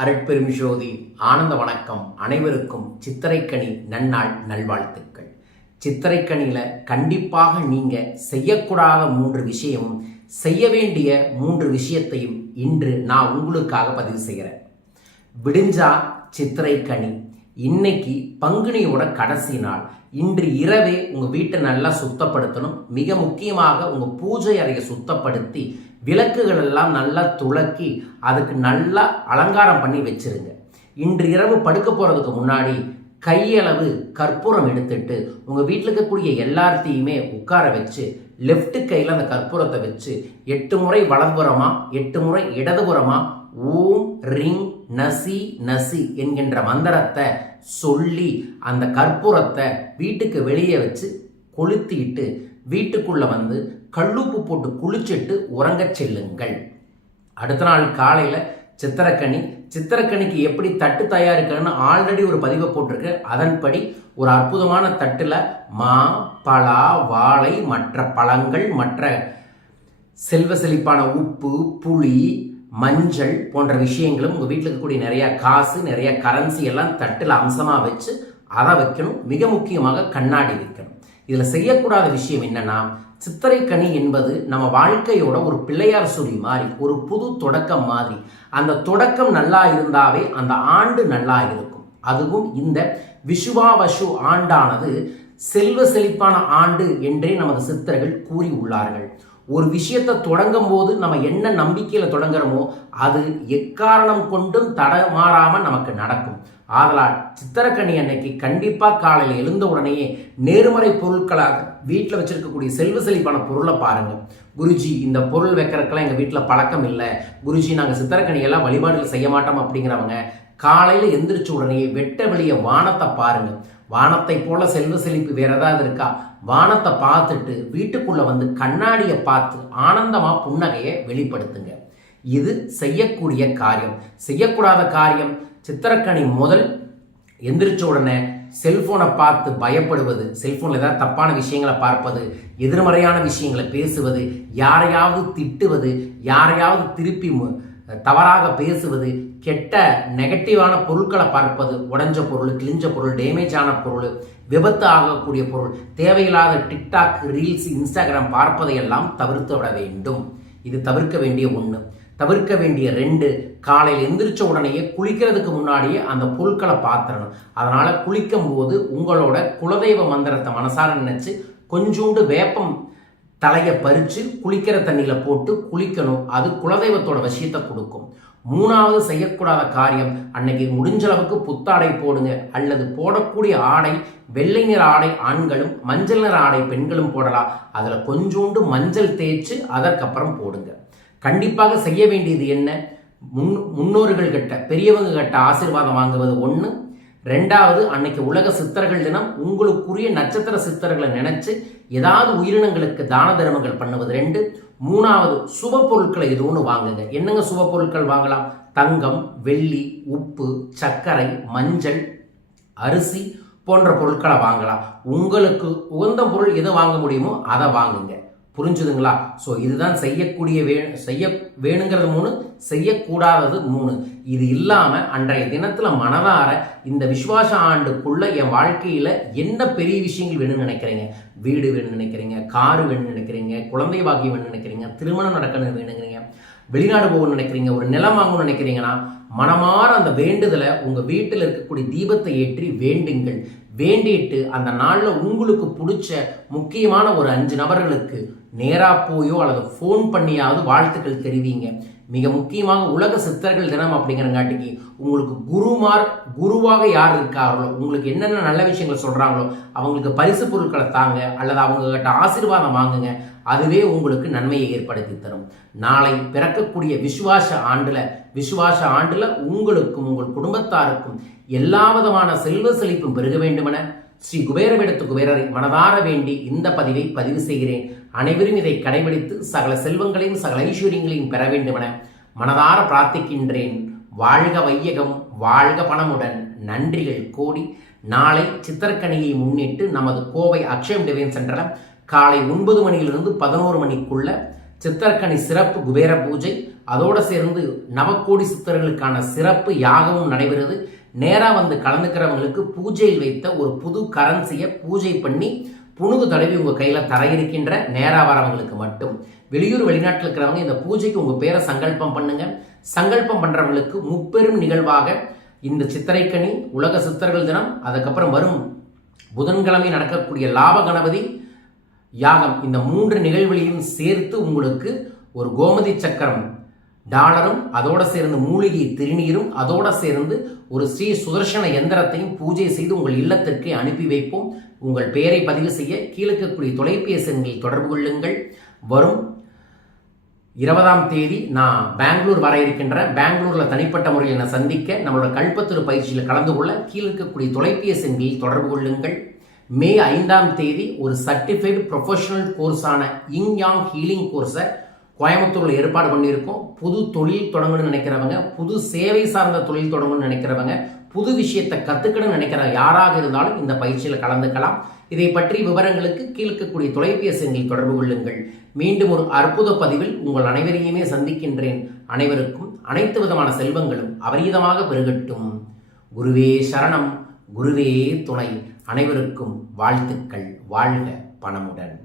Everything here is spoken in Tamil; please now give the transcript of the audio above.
அருட்பெரும் ஜோதி ஆனந்த வணக்கம் அனைவருக்கும் சித்திரைக்கனி நன்னாள் நல்வாழ்த்துக்கள். சித்திரைக்கணியில் கண்டிப்பாக நீங்கள் செய்யக்கூடாத மூன்று விஷயமும் செய்ய வேண்டிய மூன்று விஷயத்தையும் இன்று நான் உங்களுக்காக பதிவு செய்கிறேன். விடிஞ்சா சித்திரைக்கனி இன்னைக்கு பங்குனியோட கடைசி நாள். இன்று இரவே உங்கள் வீட்டை நல்லா சுத்தப்படுத்தணும். மிக முக்கியமாக உங்கள் பூஜை அறையை சுத்தப்படுத்தி விளக்குகள் எல்லாம் நல்லா துளக்கி அதுக்கு நல்லா அலங்காரம் பண்ணி வச்சிருங்க. இன்று இரவு படுக்க போகிறதுக்கு முன்னாடி கையளவு கற்பூரம் எடுத்துட்டு உங்கள் வீட்டில் இருக்கக்கூடிய எல்லாத்தையுமே உட்கார வச்சு லெஃப்ட் கையில் அந்த கற்பூரத்தை வச்சு எட்டு முறை வலதுபுறமா எட்டு முறை இடதுபுறமா ஓம் ரிங் நசி நசி என்கின்ற மந்திரத்தை சொல்லி அந்த கற்பூரத்தை வீட்டுக்கு வெளியே வச்சு கொளுத்திட்டு வீட்டுக்குள்ளே வந்து கல்லுப்பு போட்டு குளிச்சிட்டு உறங்கச் செல்லுங்கள். அடுத்த நாள் காலையில் சித்திரக்கனி சித்திரக்கனிக்கு எப்படி தட்டு தயாரிக்கணும்னு ஆல்ரெடி ஒரு பதிவை போட்டிருக்கு. அதன்படி ஒரு அற்புதமான தட்டில் மா பலா வாழை மற்ற பழங்கள் மற்ற செல்வ செழிப்பான உப்பு புளி மஞ்சள் போன்ற விஷயங்களும் உங்கள் வீட்டில் இருக்கக்கூடிய நிறைய காசு நிறைய கரன்சி எல்லாம் தட்டில் அம்சமாக வச்சு அதை வைக்கணும். மிக முக்கியமாக கண்ணாடி வைக்கணும். இதில் செய்யக்கூடாத விஷயம் என்னன்னா சித்திரை கனி என்பது நம்ம வாழ்க்கையோட ஒரு பிள்ளையார் சொல்லி மாதிரி ஒரு புது தொடக்கம் மாதிரி. அந்த தொடக்கம் நல்லா இருந்தாவே அந்த ஆண்டு நல்லா இருக்கும். அதுவும் இந்த விஷுவாவசு ஆண்டானது செல்வ செழிப்பான ஆண்டு என்றே நமது சித்தர்கள் கூறி உள்ளார்கள். ஒரு விஷயத்தை தொடங்கும் போது நம்ம என்ன நம்பிக்கையில் தொடங்குறோமோ அது எக்காரணம் கொண்டும் தடமாறாமல் நமக்கு நடக்கும். ஆதலால் சித்திரக்கனி அன்னைக்கு கண்டிப்பாக காலையில் எழுந்த உடனேயே நேர்மறை பொருட்களாக வீட்டில் வச்சிருக்கக்கூடிய செல்வ செழிப்பான பொருளை பாருங்கள் குருஜி இந்த பொருள் வைக்கிறதுக்கெல்லாம் எங்கள் வீட்டில் பழக்கம் இல்லை. குருஜி நாங்கள் சித்திரக்கனியெல்லாம் வழிபாடுகள் செய்ய மாட்டோம் அப்படிங்கிறவங்க காலையில் எந்திரிச்ச உடனே வெட்ட வெளிய வானத்தை பாருங்க. வானத்தை போல செல்வ செழிப்பு வேற ஏதாவது இருக்கா? வானத்தை பார்த்துட்டு வீட்டுக்குள்ள வந்து கண்ணாடியை பார்த்து ஆனந்தமா புன்னகையை வெளிப்படுத்துங்க. இது செய்யக்கூடிய காரியம். செய்யக்கூடாத காரியம் சித்திரக்கனி முதல் எந்திரிச்ச உடனே செல்போனை பார்த்து பயப்படுவது செல்போனில் ஏதாவது தப்பான விஷயங்களை பார்ப்பது எதிர்மறையான விஷயங்களை பேசுவது யாரையாவது திட்டுவது யாரையாவது திருப்பி மு- தவறாக பேசுவது கெட்ட நெகட்டிவான பொருட்களை பார்ப்பது உடஞ்ச பொருள் கிழிஞ்ச பொருள் டேமேஜ் ஆன பொருள் விபத்து ஆகக்கூடிய பொருள் தேவையில்லாத டிக்டாக் ரீல்ஸ் இன்ஸ்டாகிராம் பார்ப்பதையெல்லாம் தவிர்த்து விட வேண்டும். இது தவிர்க்க வேண்டிய ஒன்று தவிர்க்க வேண்டிய ரெண்டு காலையில் எந்திரிச்ச உடனேயே குளிக்கிறதுக்கு முன்னாடியே அந்த பொருட்களை பார்த்துடணும் அதனால் குளிக்கும் போது உங்களோட குலதெய்வ மந்திரத்தை மனசார நினைச்சு கொஞ்சோண்டு வேப்பம் தலையை பறித்து குளிக்கிற தண்ணியில் போட்டு குளிக்கணும். அது குலதெய்வத்தோட விஷயத்தை கொடுக்கும். மூணாவது செய்யக்கூடாத காரியம் அன்னைக்கு முடிஞ்ச அளவுக்கு புத்தாடை போடுங்க. அல்லது போடக்கூடிய ஆடை வெள்ளை நிற ஆடை ஆண்களும் மஞ்சள் நிற ஆடை பெண்களும் போடலாம். அதில் கொஞ்சோண்டு மஞ்சள் தேய்ச்சி அதற்கப்புறம் போடுங்க. கண்டிப்பாக செய்ய வேண்டியது என்ன? முன் முன்னோர்கள் கிட்ட பெரியவங்க கிட்ட ஆசீர்வாதம் வாங்குவது ஒன்று ரெண்டாவது அன்னைக்கு உலக சித்தர்கள் தினம் உங்களுக்குரிய நட்சத்திர சித்தர்களை நினைச்சு ஏதாவது உயிரினங்களுக்கு தான தர்மங்கள் பண்ணுவது ரெண்டு. மூணாவது சுப பொருட்களை இது ஒன்று வாங்குங்க. என்னங்க சுப பொருட்கள் வாங்கலாம்? தங்கம் வெள்ளி உப்பு சர்க்கரை மஞ்சள் அரிசி போன்ற பொருட்களை வாங்கலாம். உங்களுக்கு உகந்த பொருள் எது வாங்க முடியுமோ அதை வாங்குங்க. புரிஞ்சுதுங்களா? ஸோ இதுதான் செய்யக்கூடிய வே செய்ய வேணுங்கிறது மூணு. செய்யக்கூடாதது மூணு. இது இல்லாமல் அன்றைய தினத்தில் மனதார இந்த விஸ்வாச ஆண்டுக்குள்ள என் வாழ்க்கையில் என்ன பெரிய விஷயங்கள் வேணும்னு நினைக்கிறீங்க? வீடு வேணும்னு நினைக்கிறீங்க காரு வேணும்னு நினைக்கிறீங்க குழந்தை பாக்கியம் வேணும்னு நினைக்கிறீங்க திருமணம் நடக்கணும் வேணுங்கிறீங்க வெளிநாடு போகணும்னு நினைக்கிறீங்க ஒரு நிலம் வாங்கணும்னு நினைக்கிறீங்கன்னா மனமாற அந்த வேண்டுதலை உங்கள் வீட்டில் இருக்கக்கூடிய தீபத்தை ஏற்றி வேண்டுங்கள். வேண்டிட்டு அந்த நாளில் உங்களுக்கு பிடிச்ச முக்கியமான ஒரு அஞ்சு நபர்களுக்கு நேராக போயோ அல்லது ஃபோன் பண்ணியாவது வாழ்த்துக்கள் தெரிவிங்க. மிக முக்கியமாக உலக சித்தர்கள் தினம் அப்படிங்கிறங்காட்டிக்கு உங்களுக்கு குருமார் குருவாக யார் இருக்கார்களோ உங்களுக்கு என்னென்ன நல்ல விஷயங்கள் சொல்கிறாங்களோ அவங்களுக்கு பரிசு பொருட்களை தாங்க அல்லது அவங்க கிட்ட ஆசீர்வாதம் வாங்குங்க அதுவே உங்களுக்கு நன்மையை ஏற்படுத்தி தரும். நாளை பிறக்கக்கூடிய விசுவாச ஆண்டில் விசுவாச ஆண்டில் உங்களுக்கும் உங்கள் குடும்பத்தாருக்கும் எல்லா விதமான செல்வ செழிப்பும் பெருக வேண்டுமென ஸ்ரீ குபேரவிடத்து குபேரரை மனதார வேண்டி இந்த பதிவை பதிவு செய்கிறேன். அனைவரும் இதை கடைபிடித்து சகல செல்வங்களையும் சகல ஐஸ்வர்யங்களையும் பெற வேண்டுமென மனதார பிரார்த்திக்கின்றேன். வாழ்க வையகம் வாழ்க பணமுடன். நன்றிகள் கோடி. நாளை சித்திரக்கணியை முன்னிட்டு நமது கோவை அக்ஷயம் டிவைன் சென்டரில் காலை ஒன்பது மணியிலிருந்து பதினோரு மணிக்குள்ள சித்தர்கனி சிறப்பு குபேர பூஜை. அதோடு சேர்ந்து நவக்கோடி சித்தர்களுக்கான சிறப்பு யாகமும் நடைபெறுது. நேராக வந்து கலந்துக்கிறவங்களுக்கு பூஜையில் வைத்த ஒரு புது கரன்சியை பூஜை பண்ணி புணுகு தடவி உங்கள் கையில் தர இருக்கின்ற நேராக வரவங்களுக்கு மட்டும் வெளியூர் வெளிநாட்டில் இருக்கிறவங்க இந்த பூஜைக்கு உங்கள் பேரை சங்கல்பம் பண்ணுங்க. சங்கல்பம் பண்ணுறவங்களுக்கு முப்பெரும் நிகழ்வாக இந்த சித்திரைக்கனி உலக சித்தர்கள் தினம் அதுக்கப்புறம் வரும் புதன்கிழமை நடக்கக்கூடிய லாப கணபதி யாகம் இந்த மூன்று நிகழ்வுகளையும் சேர்த்து உங்களுக்கு ஒரு கோமதி சக்கரம் டாலரும் அதோட சேர்ந்து மூலிகை திருநீரும் அதோட சேர்ந்து ஒரு ஸ்ரீ சுதர்சன எந்திரத்தையும் பூஜை செய்து உங்கள் இல்லத்திற்கு அனுப்பி வைப்போம். உங்கள் பெயரை பதிவு செய்ய கீழக்கக்கூடிய தொலைபேசி எண்களில் தொடர்பு கொள்ளுங்கள். வரும் இருபதாம் தேதி நான் பெங்களூர் வர இருக்கின்ற பெங்களூரில் தனிப்பட்ட முறையில் என்னை சந்திக்க நம்மளோட கல்பத்திரு பயிற்சியில் கலந்து கொள்ள கீழே இருக்கக்கூடிய தொலைபேசி எண்களில் தொடர்பு கொள்ளுங்கள். மே ஐந்தாம் தேதி ஒரு சர்டிஃபைடு ப்ரொஃபஷனல் கோர்ஸான இங் யாங் ஹீலிங் கோர்ஸை கோயம்புத்தூரில் ஏற்பாடு பண்ணியிருக்கோம். புது தொழில் தொடங்கணும்னு நினைக்கிறவங்க புது சேவை சார்ந்த தொழில் தொடங்கணும்னு நினைக்கிறவங்க புது விஷயத்தை கற்றுக்கணும்னு நினைக்கிற யாராக இருந்தாலும் இந்த பயிற்சியில் கலந்துக்கலாம். இதை பற்றி விவரங்களுக்கு கீழ்க்கக்கூடிய தொலைபேசி தொடர்பு கொள்ளுங்கள். மீண்டும் ஒரு அற்புத பதிவில் உங்கள் அனைவரையுமே சந்திக்கின்றேன். அனைவருக்கும் அனைத்து விதமான செல்வங்களும் அபரீதமாக பெருகட்டும். குருவே சரணம் குருவே துணை. அனைவருக்கும் வாழ்த்துக்கள். வாழ்க பணமுடன்.